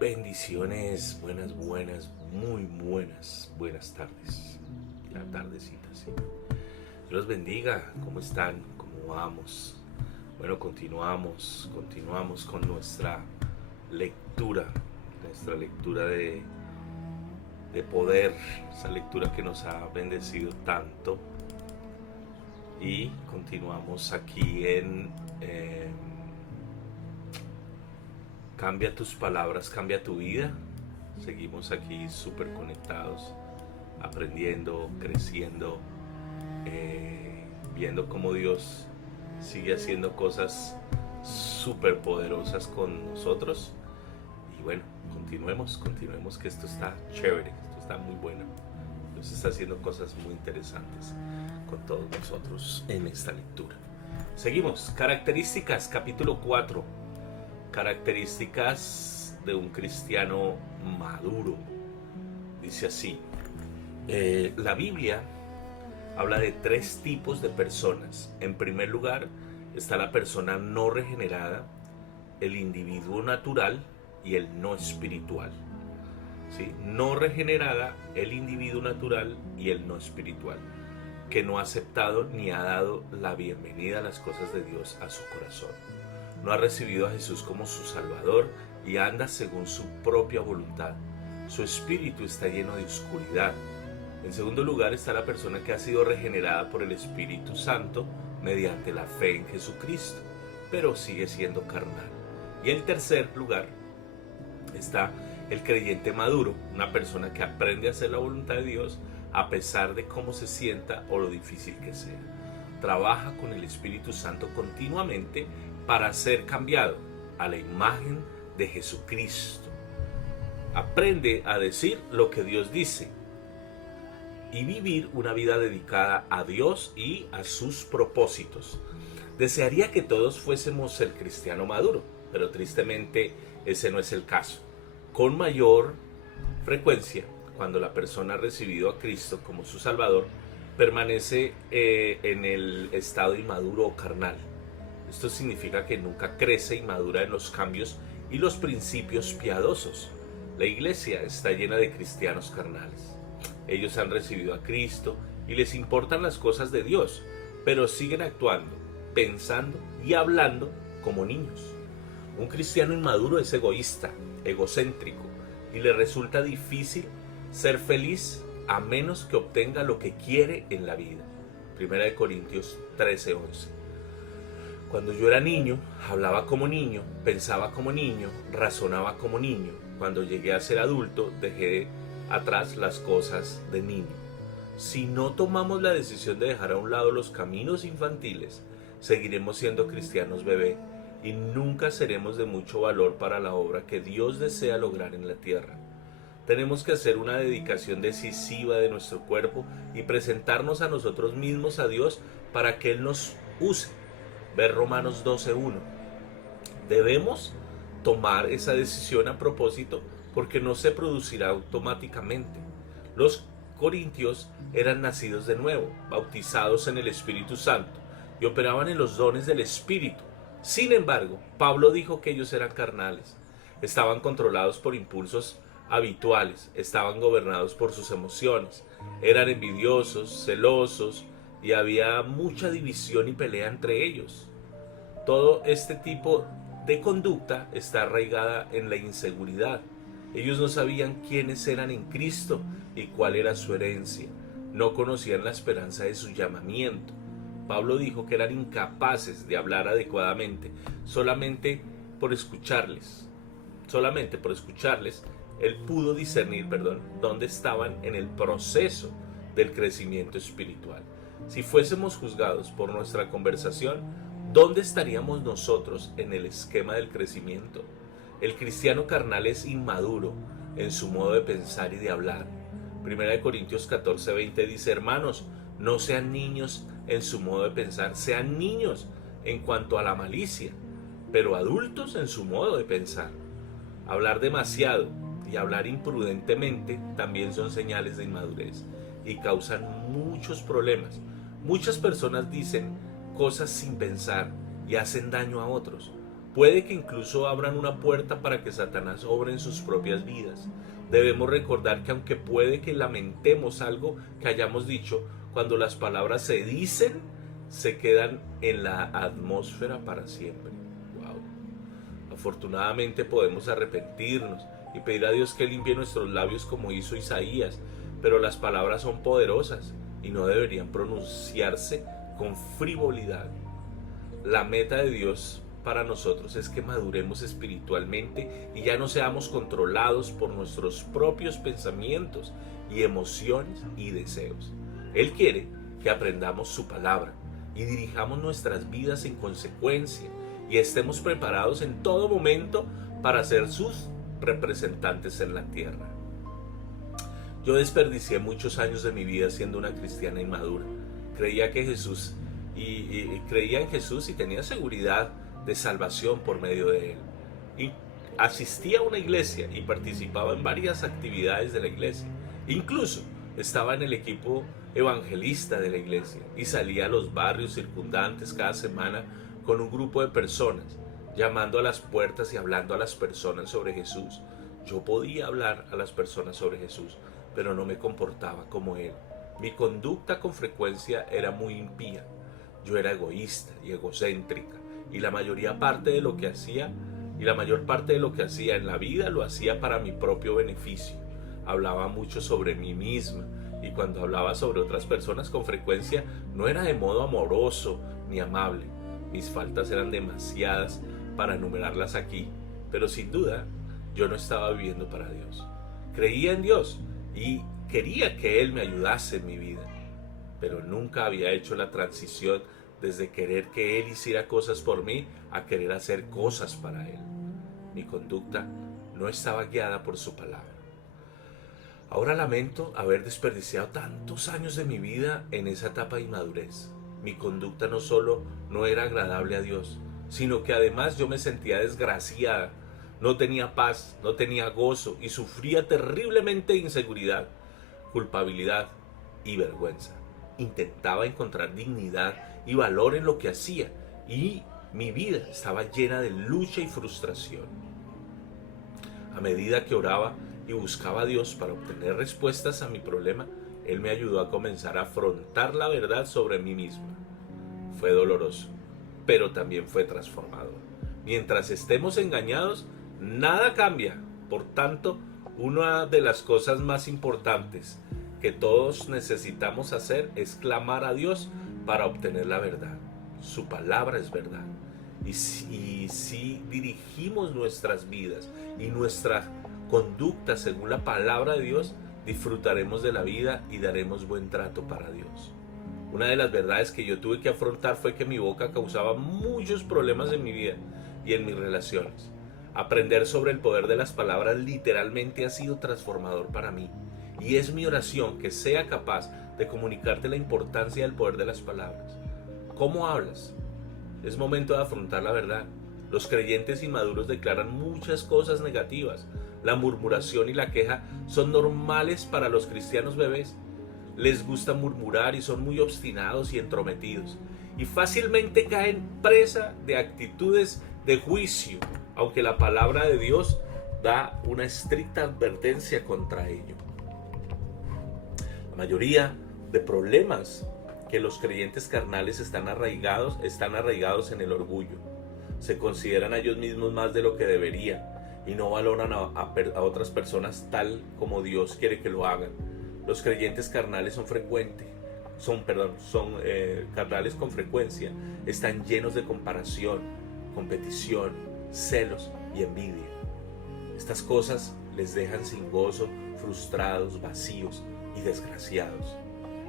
Bendiciones, buenas tardes. La tardecita, sí. Dios los bendiga, ¿cómo están? ¿Cómo vamos? Bueno, continuamos con nuestra lectura de poder, esa lectura que nos ha bendecido tanto. Y continuamos aquí en Cambia tus palabras, cambia tu vida. Seguimos aquí súper conectados, aprendiendo, creciendo, viendo cómo Dios sigue haciendo cosas súper poderosas con nosotros. Y bueno, continuemos, que esto está chévere, esto está muy bueno. Dios está haciendo cosas muy interesantes con todos nosotros en esta lectura. Seguimos, características, capítulo 4. Características de un cristiano maduro. Dice así, la Biblia habla de 3 tipos de personas. En primer lugar está la persona no regenerada, el individuo natural y el no espiritual. ¿Sí? No regenerada, el individuo natural y el no espiritual, que no ha aceptado ni ha dado la bienvenida a las cosas de Dios a su corazón. No ha recibido a Jesús como su Salvador y anda según su propia voluntad. Su espíritu está lleno de oscuridad. En segundo lugar está la persona que ha sido regenerada por el Espíritu Santo mediante la fe en Jesucristo, pero sigue siendo carnal. Y en tercer lugar está el creyente maduro, una persona que aprende a hacer la voluntad de Dios a pesar de cómo se sienta o lo difícil que sea. Trabaja con el Espíritu Santo continuamente para ser cambiado a la imagen de Jesucristo. Aprende a decir lo que Dios dice y vivir una vida dedicada a Dios y a sus propósitos. Desearía que todos fuésemos el cristiano maduro, pero tristemente ese no es el caso. Con mayor frecuencia, cuando la persona ha recibido a Cristo como su Salvador, permanece en el estado inmaduro o carnal. Esto significa que nunca crece y madura en los cambios y los principios piadosos. La iglesia está llena de cristianos carnales. Ellos han recibido a Cristo y les importan las cosas de Dios, pero siguen actuando, pensando y hablando como niños. Un cristiano inmaduro es egoísta, egocéntrico, y le resulta difícil ser feliz a menos que obtenga lo que quiere en la vida. 1 Corintios 13:11. Cuando yo era niño, hablaba como niño, pensaba como niño, razonaba como niño. Cuando llegué a ser adulto, dejé atrás las cosas de niño. Si no tomamos la decisión de dejar a un lado los caminos infantiles, seguiremos siendo cristianos bebé y nunca seremos de mucho valor para la obra que Dios desea lograr en la tierra. Tenemos que hacer una dedicación decisiva de nuestro cuerpo y presentarnos a nosotros mismos a Dios para que Él nos use. Ver Romanos 12:1. Debemos tomar esa decisión a propósito porque no se producirá automáticamente. Los corintios eran nacidos de nuevo, bautizados en el Espíritu Santo y operaban en los dones del Espíritu. Sin embargo, Pablo dijo que ellos eran carnales, estaban controlados por impulsos habituales, estaban gobernados por sus emociones, eran envidiosos, celosos, y había mucha división y pelea entre ellos. Todo este tipo de conducta está arraigada en la inseguridad. Ellos no sabían quiénes eran en Cristo y cuál era su herencia. No conocían la esperanza de su llamamiento. Pablo dijo que eran incapaces de hablar adecuadamente solamente por escucharles. Él pudo discernir, dónde estaban en el proceso del crecimiento espiritual. Si fuésemos juzgados por nuestra conversación, ¿dónde estaríamos nosotros en el esquema del crecimiento? El cristiano carnal es inmaduro en su modo de pensar y de hablar. 1 Corintios 14:20 dice: hermanos, no sean niños en su modo de pensar, sean niños en cuanto a la malicia, pero adultos en su modo de pensar. Hablar demasiado y hablar imprudentemente también son señales de inmadurez y causan muchos problemas. Muchas personas dicen cosas sin pensar y hacen daño a otros. Puede que incluso abran una puerta para que Satanás obre en sus propias vidas. Debemos recordar que aunque puede que lamentemos algo que hayamos dicho, cuando las palabras se dicen, se quedan en la atmósfera para siempre. Wow. Afortunadamente podemos arrepentirnos y pedir a Dios que limpie nuestros labios como hizo Isaías, pero las palabras son poderosas y no deberían pronunciarse con frivolidad. La meta de Dios para nosotros es que maduremos espiritualmente y ya no seamos controlados por nuestros propios pensamientos y emociones y deseos. Él quiere que aprendamos su palabra y dirijamos nuestras vidas en consecuencia y estemos preparados en todo momento para ser sus representantes en la tierra. Yo desperdicié muchos años de mi vida siendo una cristiana inmadura. Creía en Jesús y tenía seguridad de salvación por medio de él. Y asistía a una iglesia y participaba en varias actividades de la iglesia. Incluso estaba en el equipo evangelista de la iglesia y salía a los barrios circundantes cada semana con un grupo de personas, llamando a las puertas y hablando a las personas sobre Jesús. Yo podía hablar a las personas sobre Jesús, pero no me comportaba como él. Mi conducta con frecuencia era muy impía. Yo era egoísta y egocéntrica, y la mayor parte de lo que hacía en la vida lo hacía para mi propio beneficio. Hablaba mucho sobre mí misma, y cuando hablaba sobre otras personas con frecuencia no era de modo amoroso ni amable. Mis faltas eran demasiadas para enumerarlas aquí, pero sin duda yo no estaba viviendo para Dios. Creía en Dios y quería que Él me ayudase en mi vida, pero nunca había hecho la transición desde querer que Él hiciera cosas por mí a querer hacer cosas para Él. Mi conducta no estaba guiada por su palabra. Ahora lamento haber desperdiciado tantos años de mi vida en esa etapa de inmadurez. Mi conducta no solo no era agradable a Dios, sino que además yo me sentía desgraciada. No tenía paz, no tenía gozo y sufría terriblemente de inseguridad, culpabilidad y vergüenza. Intentaba encontrar dignidad y valor en lo que hacía y mi vida estaba llena de lucha y frustración. A medida que oraba y buscaba a Dios para obtener respuestas a mi problema, Él me ayudó a comenzar a afrontar la verdad sobre mí misma. Fue doloroso, pero también fue transformador. Mientras estemos engañados, nada cambia. Por tanto, una de las cosas más importantes que todos necesitamos hacer es clamar a Dios para obtener la verdad. Su palabra es verdad. Y si dirigimos nuestras vidas y nuestra conducta según la palabra de Dios, disfrutaremos de la vida y daremos buen trato para Dios. Una de las verdades que yo tuve que afrontar fue que mi boca causaba muchos problemas en mi vida y en mis relaciones. Aprender sobre el poder de las palabras literalmente ha sido transformador para mí. Y es mi oración que sea capaz de comunicarte la importancia del poder de las palabras. ¿Cómo hablas? Es momento de afrontar la verdad. Los creyentes inmaduros declaran muchas cosas negativas. La murmuración y la queja son normales para los cristianos bebés. Les gusta murmurar y son muy obstinados y entrometidos. Y fácilmente caen presa de actitudes de juicio, aunque la palabra de Dios da una estricta advertencia contra ello. La mayoría de problemas que los creyentes carnales están arraigados en el orgullo. Se consideran a ellos mismos más de lo que deberían y no valoran a otras personas tal como Dios quiere que lo hagan. Los creyentes carnales carnales con frecuencia están llenos de comparación, competición, celos y envidia. Estas cosas les dejan sin gozo, frustrados, vacíos y desgraciados.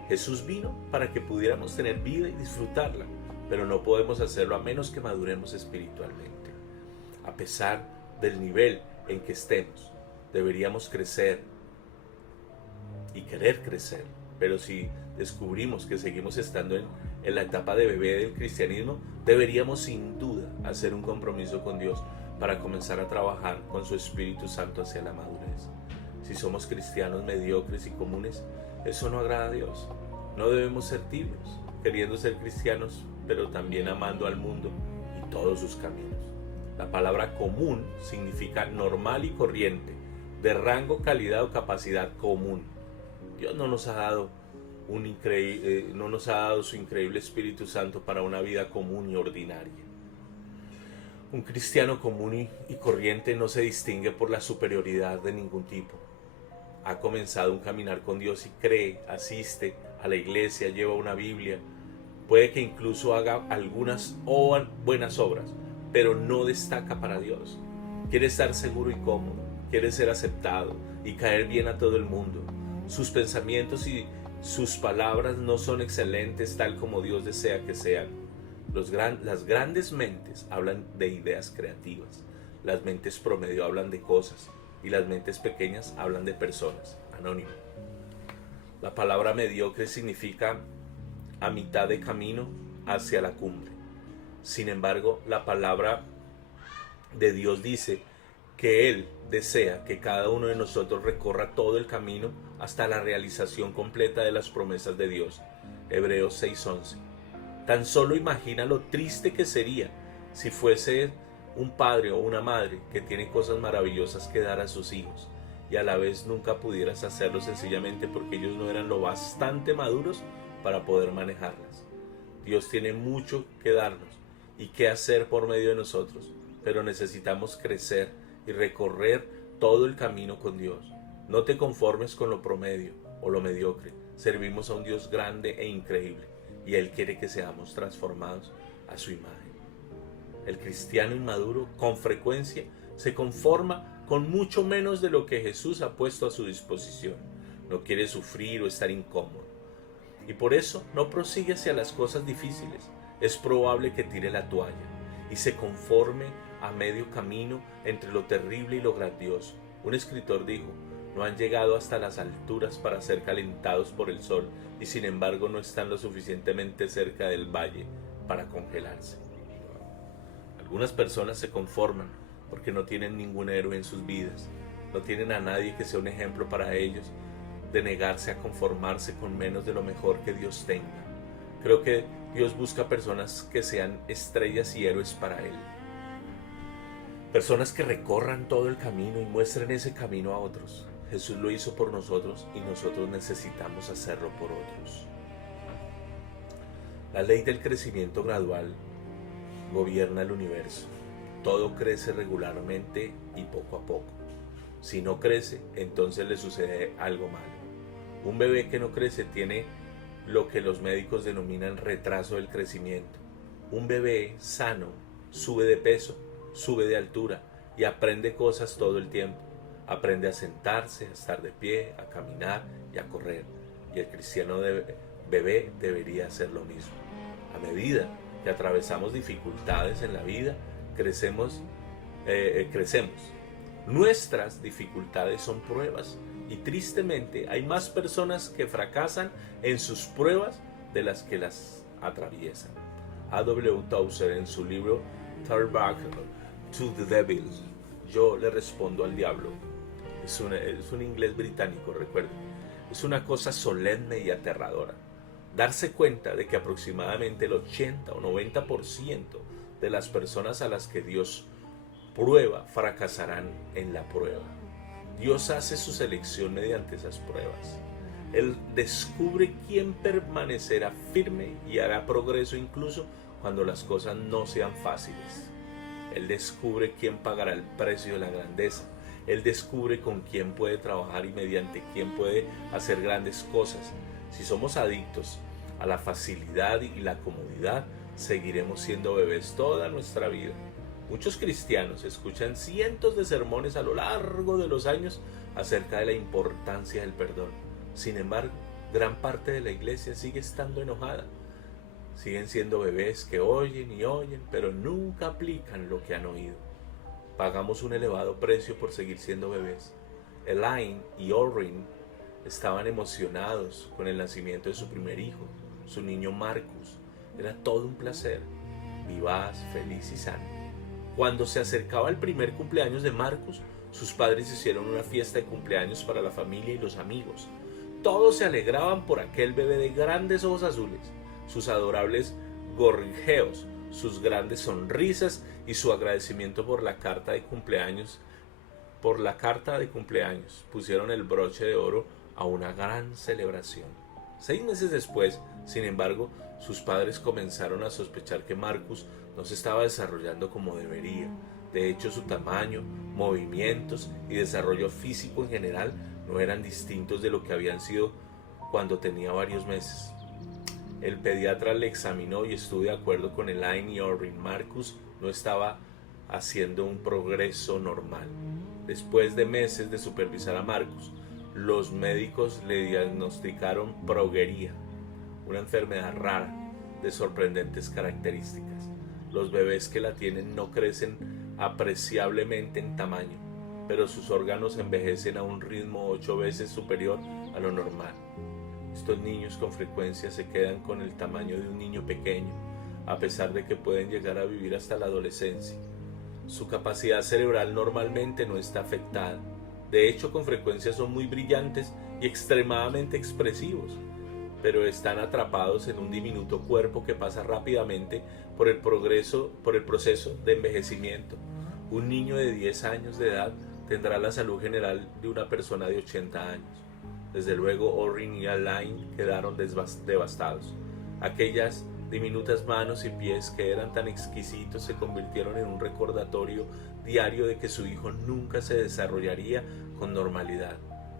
Jesús vino para que pudiéramos tener vida y disfrutarla, pero no podemos hacerlo a menos que maduremos espiritualmente. A pesar del nivel en que estemos, deberíamos crecer y querer crecer, pero si descubrimos que seguimos estando en la etapa de bebé del cristianismo, deberíamos sin duda hacer un compromiso con Dios para comenzar a trabajar con su Espíritu Santo hacia la madurez. Si somos cristianos mediocres y comunes, eso no agrada a Dios. No debemos ser tibios, queriendo ser cristianos, pero también amando al mundo y todos sus caminos. La palabra común significa normal y corriente, de rango, calidad o capacidad común. Dios no nos ha dado no nos ha dado su increíble Espíritu Santo para una vida común y ordinaria. Un cristiano común y corriente no se distingue por la superioridad de ningún tipo. Ha comenzado un caminar con Dios y cree, asiste a la iglesia, lleva una Biblia, puede que incluso haga algunas buenas obras, pero no destaca para Dios. Quiere estar seguro y cómodo, quiere ser aceptado y caer bien a todo el mundo. Sus pensamientos y sus palabras no son excelentes tal como Dios desea que sean. Las grandes mentes hablan de ideas creativas, las mentes promedio hablan de cosas y las mentes pequeñas hablan de personas. Anónimo. La palabra mediocre significa a mitad de camino hacia la cumbre. Sin embargo, la palabra de Dios dice que Él desea que cada uno de nosotros recorra todo el camino hasta la realización completa de las promesas de Dios. Hebreos 6:11. Tan solo imagina lo triste que sería si fuese un padre o una madre que tiene cosas maravillosas que dar a sus hijos y a la vez nunca pudieras hacerlo sencillamente porque ellos no eran lo bastante maduros para poder manejarlas. Dios tiene mucho que darnos y que hacer por medio de nosotros, pero necesitamos crecer y recorrer todo el camino con Dios. No te conformes con lo promedio o lo mediocre. Servimos a un Dios grande e increíble y Él quiere que seamos transformados a su imagen. El cristiano inmaduro con frecuencia se conforma con mucho menos de lo que Jesús ha puesto a su disposición. No quiere sufrir o estar incómodo y por eso no prosigue hacia las cosas difíciles. Es probable que tire la toalla y se conforme a medio camino entre lo terrible y lo grandioso. Un escritor dijo: no han llegado hasta las alturas para ser calentados por el sol y sin embargo no están lo suficientemente cerca del valle para congelarse. Algunas personas se conforman porque no tienen ningún héroe en sus vidas, no tienen a nadie que sea un ejemplo para ellos de negarse a conformarse con menos de lo mejor que Dios tenga. Creo que Dios busca personas que sean estrellas y héroes para Él. Personas que recorran todo el camino y muestren ese camino a otros. Jesús lo hizo por nosotros y nosotros necesitamos hacerlo por otros. La ley del crecimiento gradual gobierna el universo. Todo crece regularmente y poco a poco. Si no crece, entonces le sucede algo malo. Un bebé que no crece tiene lo que los médicos denominan retraso del crecimiento. Un bebé sano sube de peso, sube de altura y aprende cosas todo el tiempo. Aprende a sentarse, a estar de pie, a caminar y a correr. Y el cristiano bebé debería hacer lo mismo. A medida que atravesamos dificultades en la vida, crecemos. Nuestras dificultades son pruebas y tristemente hay más personas que fracasan en sus pruebas de las que las atraviesan. A.W. Tozer en su libro Turn Back to the Devil, yo le respondo al diablo. Es un inglés británico, recuerden. Es una cosa solemne y aterradora. Darse cuenta de que aproximadamente el 80 o 90% de las personas a las que Dios prueba fracasarán en la prueba. Dios hace su selección mediante esas pruebas. Él descubre quién permanecerá firme y hará progreso incluso cuando las cosas no sean fáciles. Él descubre quién pagará el precio de la grandeza. Él descubre con quién puede trabajar y mediante quién puede hacer grandes cosas. Si somos adictos a la facilidad y la comodidad, seguiremos siendo bebés toda nuestra vida. Muchos cristianos escuchan cientos de sermones a lo largo de los años acerca de la importancia del perdón. Sin embargo, gran parte de la iglesia sigue estando enojada. Siguen siendo bebés que oyen y oyen, pero nunca aplican lo que han oído. Pagamos un elevado precio por seguir siendo bebés. Elaine y Orrin estaban emocionados con el nacimiento de su primer hijo, su niño Marcus. Era todo un placer, vivaz, feliz y sano. Cuando se acercaba el primer cumpleaños de Marcus, sus padres hicieron una fiesta de cumpleaños para la familia y los amigos. Todos se alegraban por aquel bebé de grandes ojos azules. Sus adorables gorjeos sus grandes sonrisas y su agradecimiento por la carta de cumpleaños. Pusieron el broche de oro a una gran celebración. 6 meses después, sin embargo, sus padres comenzaron a sospechar que Marcus no se estaba desarrollando como debería. De hecho, su tamaño, movimientos y desarrollo físico en general no eran distintos de lo que habían sido cuando tenía varios meses. El pediatra le examinó y estuvo de acuerdo con Elaine y Orrin. Marcus no estaba haciendo un progreso normal. Después de meses de supervisar a Marcus, los médicos le diagnosticaron progeria, una enfermedad rara de sorprendentes características. Los bebés que la tienen no crecen apreciablemente en tamaño, pero sus órganos envejecen a un ritmo 8 veces superior a lo normal. Estos niños con frecuencia se quedan con el tamaño de un niño pequeño, a pesar de que pueden llegar a vivir hasta la adolescencia. Su capacidad cerebral normalmente no está afectada. De hecho, con frecuencia son muy brillantes y extremadamente expresivos, pero están atrapados en un diminuto cuerpo que pasa rápidamente por el proceso de envejecimiento. Un niño de 10 años de edad tendrá la salud general de una persona de 80 años. Desde luego, Orrin y Elaine quedaron devastados. Aquellas diminutas manos y pies que eran tan exquisitos se convirtieron en un recordatorio diario de que su hijo nunca se desarrollaría con normalidad.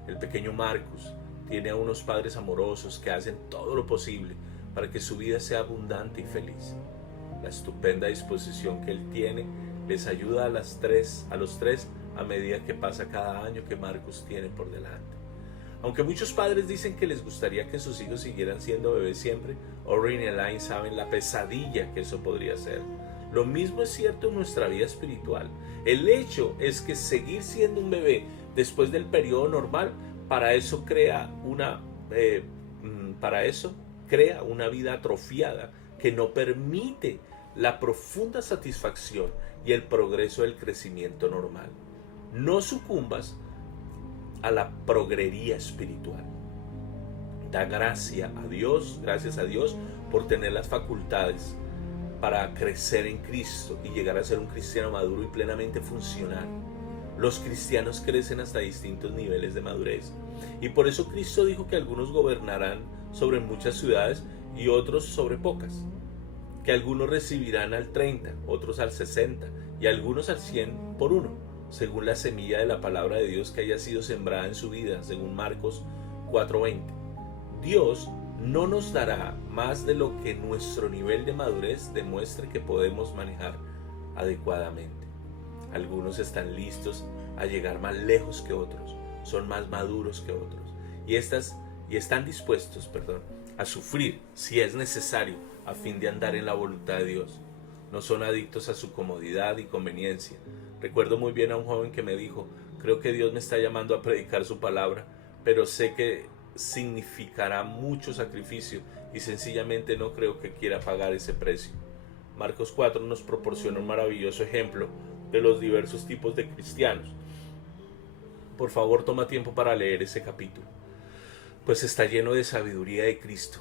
El pequeño Marcus tiene a unos padres amorosos que hacen todo lo posible para que su vida sea abundante y feliz. La estupenda disposición que él tiene les ayuda a los tres a medida que pasa cada año que Marcus tiene por delante. Aunque muchos padres dicen que les gustaría que sus hijos siguieran siendo bebés siempre, Orrin y Elaine saben la pesadilla que eso podría ser. Lo mismo es cierto en nuestra vida espiritual. El hecho es que seguir siendo un bebé después del periodo normal, para eso crea una vida atrofiada que no permite la profunda satisfacción y el progreso del crecimiento normal. No sucumbas a la progrería espiritual. Da gracias a Dios por tener las facultades para crecer en Cristo y llegar a ser un cristiano maduro y plenamente funcional. Los cristianos crecen hasta distintos niveles de madurez, y por eso Cristo dijo que algunos gobernarán sobre muchas ciudades y otros sobre pocas, que algunos recibirán al 30, otros al 60 y algunos al 100 por uno, según la semilla de la palabra de Dios que haya sido sembrada en su vida, según Marcos 4:20. Dios no nos dará más de lo que nuestro nivel de madurez demuestre que podemos manejar adecuadamente. Algunos están listos a llegar más lejos que otros, son más maduros que otros, y están dispuestos, a sufrir si es necesario a fin de andar en la voluntad de Dios. No son adictos a su comodidad y conveniencia. Recuerdo muy bien a un joven que me dijo: creo que Dios me está llamando a predicar su palabra, pero sé que significará mucho sacrificio y sencillamente no creo que quiera pagar ese precio. Marcos 4 nos proporciona un maravilloso ejemplo de los diversos tipos de cristianos. Por favor, toma tiempo para leer ese capítulo, pues está lleno de sabiduría de Cristo.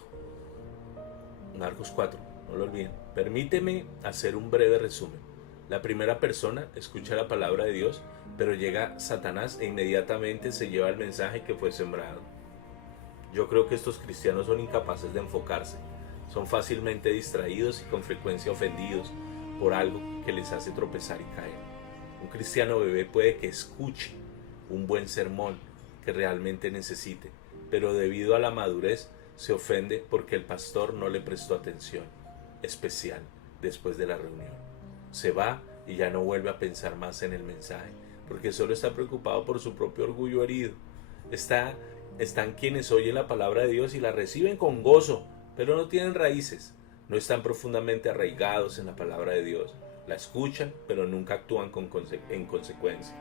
Marcos 4, no lo olviden. Permíteme hacer un breve resumen. La primera persona escucha la palabra de Dios, pero llega Satanás e inmediatamente se lleva el mensaje que fue sembrado. Yo creo que estos cristianos son incapaces de enfocarse, son fácilmente distraídos y con frecuencia ofendidos por algo que les hace tropezar y caer. Un cristiano bebé puede que escuche un buen sermón que realmente necesite, pero debido a la madurez se ofende porque el pastor no le prestó atención especial después de la reunión. Se va y ya no vuelve a pensar más en el mensaje, porque solo está preocupado por su propio orgullo herido. Están quienes oyen la palabra de Dios y la reciben con gozo, pero no tienen raíces, no están profundamente arraigados en la palabra de Dios. La escuchan, pero nunca actúan en consecuencia.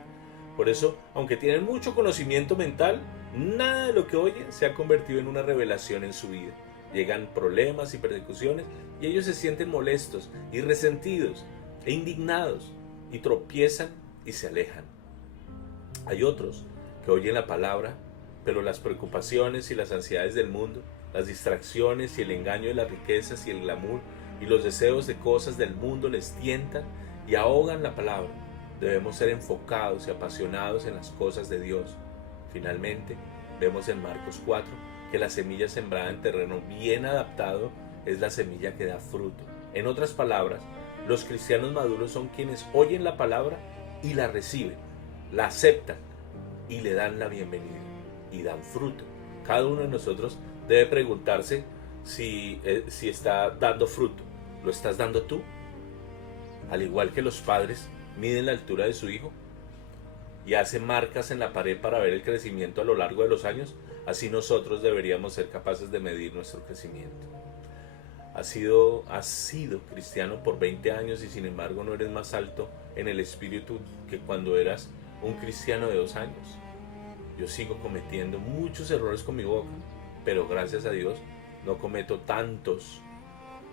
Por eso, aunque tienen mucho conocimiento mental, nada de lo que oyen se ha convertido en una revelación en su vida. Llegan problemas y persecuciones y ellos se sienten molestos y resentidos e indignados y tropiezan y se alejan. Hay otros que oyen la palabra, pero las preocupaciones y las ansiedades del mundo, las distracciones y el engaño de las riquezas y el glamour y los deseos de cosas del mundo les tientan y ahogan la palabra. Debemos ser enfocados y apasionados en las cosas de Dios. Finalmente, vemos en Marcos 4 que la semilla sembrada en terreno bien adaptado es la semilla que da fruto. En otras palabras, los cristianos maduros son quienes oyen la palabra y la reciben, la aceptan y le dan la bienvenida y dan fruto. Cada uno de nosotros debe preguntarse si está dando fruto. ¿Lo estás dando tú? Al igual que los padres miden la altura de su hijo y hacen marcas en la pared para ver el crecimiento a lo largo de los años, así nosotros deberíamos ser capaces de medir nuestro crecimiento. Has sido cristiano por 20 años y sin embargo no eres más alto en el espíritu que cuando eras un cristiano de 2 años. Yo sigo cometiendo muchos errores con mi boca, pero gracias a Dios no cometo tantos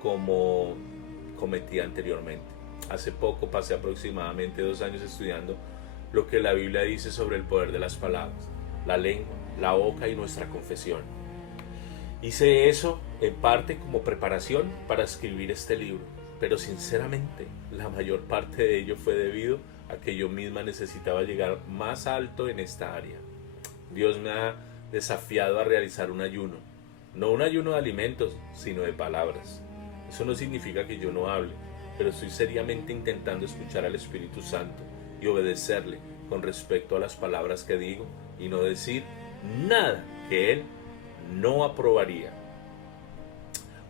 como cometí anteriormente. Hace poco pasé aproximadamente 2 años estudiando lo que la Biblia dice sobre el poder de las palabras, la lengua, la boca y nuestra confesión. Hice eso en parte como preparación para escribir este libro, pero sinceramente la mayor parte de ello fue debido a que yo misma necesitaba llegar más alto en esta área. Dios me ha desafiado a realizar un ayuno, no un ayuno de alimentos, sino de palabras. Eso no significa que yo no hable, pero estoy seriamente intentando escuchar al Espíritu Santo y obedecerle con respecto a las palabras que digo y no decir nada que Él no aprobaría.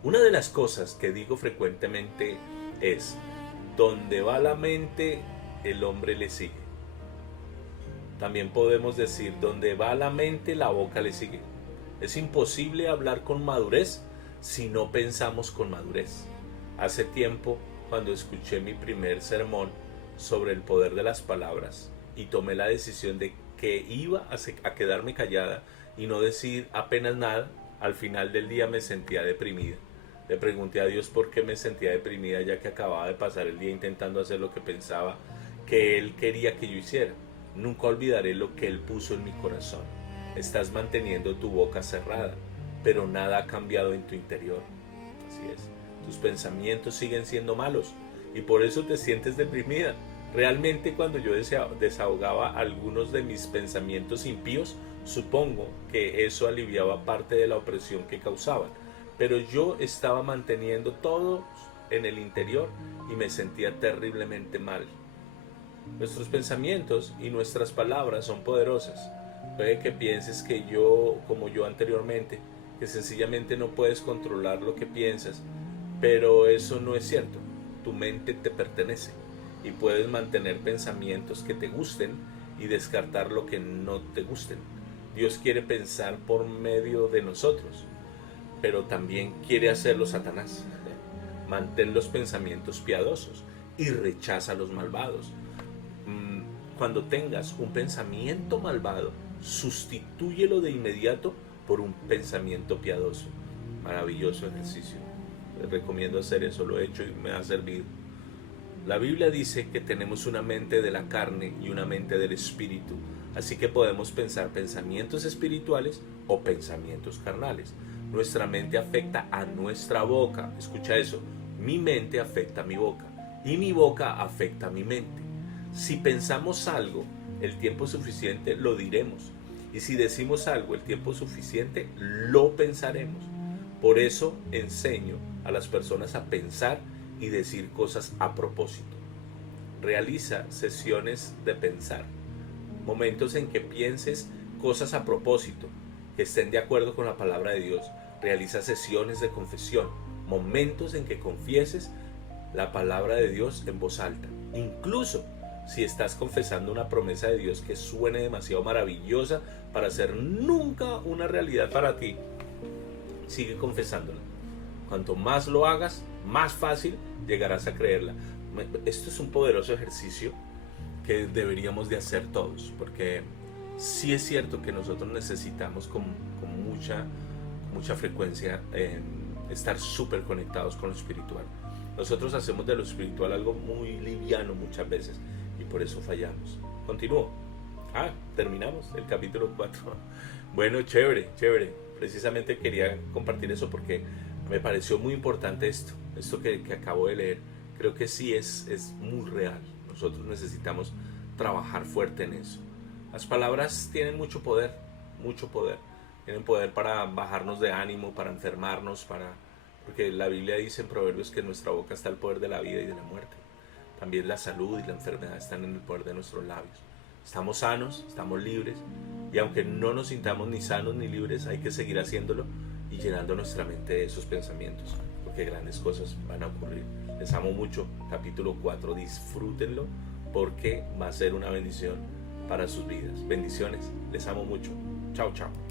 Una de las cosas que digo frecuentemente es: donde va la mente, el hombre le sigue. También podemos decir: donde va la mente, la boca le sigue. Es imposible hablar con madurez si no pensamos con madurez. Hace tiempo, cuando escuché mi primer sermón sobre el poder de las palabras y tomé la decisión de que iba a quedarme callada y no decir apenas nada, al final del día me sentía deprimida. Le pregunté a Dios por qué me sentía deprimida, ya que acababa de pasar el día intentando hacer lo que pensaba que Él quería que yo hiciera. Nunca olvidaré lo que Él puso en mi corazón. Estás manteniendo tu boca cerrada, pero nada ha cambiado en tu interior. Así es, tus pensamientos siguen siendo malos y por eso te sientes deprimida. Realmente, cuando yo desahogaba algunos de mis pensamientos impíos, supongo que eso aliviaba parte de la opresión que causaban, pero yo estaba manteniendo todo en el interior y me sentía terriblemente mal. Nuestros pensamientos y nuestras palabras son poderosas. Puede que pienses como yo anteriormente, que sencillamente no puedes controlar lo que piensas, pero eso no es cierto. Tu mente te pertenece y puedes mantener pensamientos que te gusten y descartar lo que no te gusten. Dios quiere pensar por medio de nosotros, pero también quiere hacerlo Satanás. Mantén los pensamientos piadosos y rechaza los malvados. Cuando tengas un pensamiento malvado, sustitúyelo de inmediato por un pensamiento piadoso. Maravilloso ejercicio. Les recomiendo hacer eso, lo he hecho y me ha servido. La Biblia dice que tenemos una mente de la carne y una mente del espíritu, así que podemos pensar pensamientos espirituales o pensamientos carnales. Nuestra mente afecta a nuestra boca. Escucha eso: mi mente afecta a mi boca y mi boca afecta a mi mente. Si pensamos algo el tiempo suficiente, lo diremos, y si decimos algo el tiempo suficiente, lo pensaremos. Por eso enseño a las personas a pensar y decir cosas a propósito. Realiza sesiones de pensar, momentos en que pienses cosas a propósito, que estén de acuerdo con la palabra de Dios. Realiza sesiones de confesión, momentos en que confieses la palabra de Dios en voz alta. Incluso si estás confesando una promesa de Dios que suene demasiado maravillosa para ser nunca una realidad para ti, sigue confesándola. Cuanto más lo hagas, más fácil llegarás a creerla. Esto es un poderoso ejercicio que deberíamos de hacer todos, porque sí es cierto que nosotros necesitamos con mucha frecuencia estar súper conectados con lo espiritual. Nosotros hacemos de lo espiritual algo muy liviano muchas veces y por eso fallamos. Continúo. Terminamos el capítulo 4. Bueno, chévere. Precisamente quería compartir eso porque Me pareció muy importante esto que acabo de leer. Creo que sí es muy real. Nosotros necesitamos trabajar fuerte en eso. Las palabras tienen mucho poder, mucho poder. Tienen poder para bajarnos de ánimo, para enfermarnos, porque la Biblia dice en Proverbios que en nuestra boca está el poder de la vida y de la muerte. También la salud y la enfermedad están en el poder de nuestros labios. Estamos sanos, estamos libres, y aunque no nos sintamos ni sanos ni libres, hay que seguir haciéndolo y llenando nuestra mente de esos pensamientos, porque grandes cosas van a ocurrir. Les amo mucho. Capítulo 4, disfrútenlo, porque va a ser una bendición para sus vidas. Bendiciones, les amo mucho. Chao, chao.